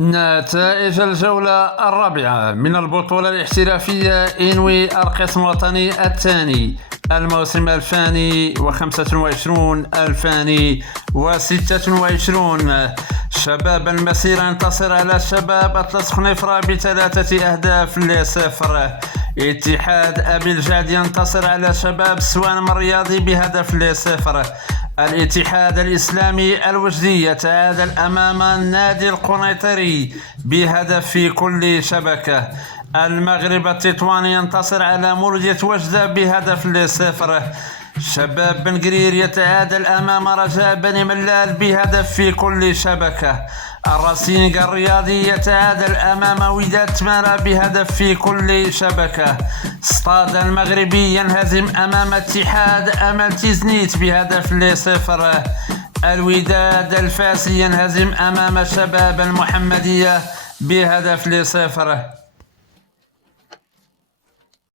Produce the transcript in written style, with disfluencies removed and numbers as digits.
نتائج الجولة الرابعة من البطولة الاحترافية إنوي القسم الوطني الثاني الموسم 2025-2026. شباب المسيرة ينتصر على شباب أطلس خنيفرة ب3 أهداف ل0. اتحاد أبي الجعد ينتصر على شباب السوانم الرياضي ب1 هدف ل0. الاتحاد الإسلامي الوجدي يتعادل أمام النادي القنيطري ب1 في كل شبكة. المغرب التطواني ينتصر على مولودية وجدة ب1 ل0. شباب بن قرير يتعادل أمام رجاء بني ملال ب1 في كل شبكة. الرصينق الرياضي يتعادل أمام وداد تمارا ب1 في كل شبكة. سطاد المغربي ينهزم أمام اتحاد أمل تيزنيت ب1 ل0. الوداد الفاسي ينهزم أمام شباب المحمدية ب1 ل0.